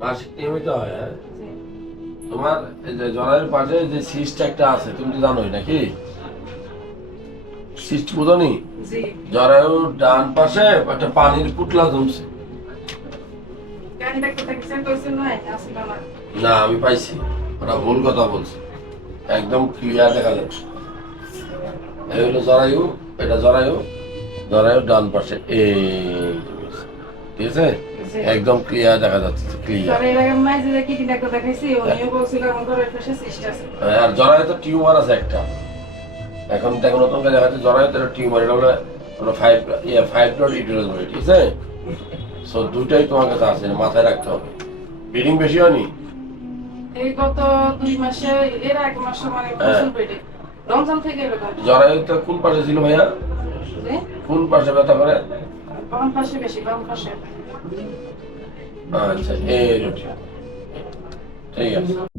মাসিক নিয়মিত হয় হ্যাঁ? তোমার এই যে জরায়ের পাশে যে সিস্ট একটা আছে তুমি তো জানোই নাকি? সিস্ট বুঝনি? জরায়ুর ডান পাশে একটা পানির পুটলা জমছে। না আমি পাইছি। ওরা ভুল কথা বলছে। একদম ক্লিয়ার দেখা যাচ্ছে। এই হলো জরায়ু এটা জরায়ু জরায়ু ডান পাশে। এই ঠিক আছে একদম ক্লিয়ার দেখা যাচ্ছে ক্লিয়ার তবে এর আগে মাঝে যে কি ডাক্তার দেখাইছি উনিও বলছিল আমার ঘরের পাশে সিস্ট আছে। আর জরায়ু তো টিউমার আছে একটা। এখন দেখো নতুন করে দেখা যাচ্ছে জরায়ু তো টিউমার এটা হলো হলো ফাইভ ইয়ে ফাইভ ডট ইউটেরাস ঠিক আছে সো দুটাই তোমার কাছে আছে মাথায় রাখতে হবে। ব্লিডিং বেশি হয়নি? এই গত দুই মাসে এর এক মাসে মানে প্রচুর বেড়ে রমজান থেকে এরকম জরায়ু তো কোন পাশে ছিল ভাইয়া? কোন পাশে ব্যথা করে? বাম পাশে বেশি বাম পাশে। আচ্ছা এই ঠিক আছে।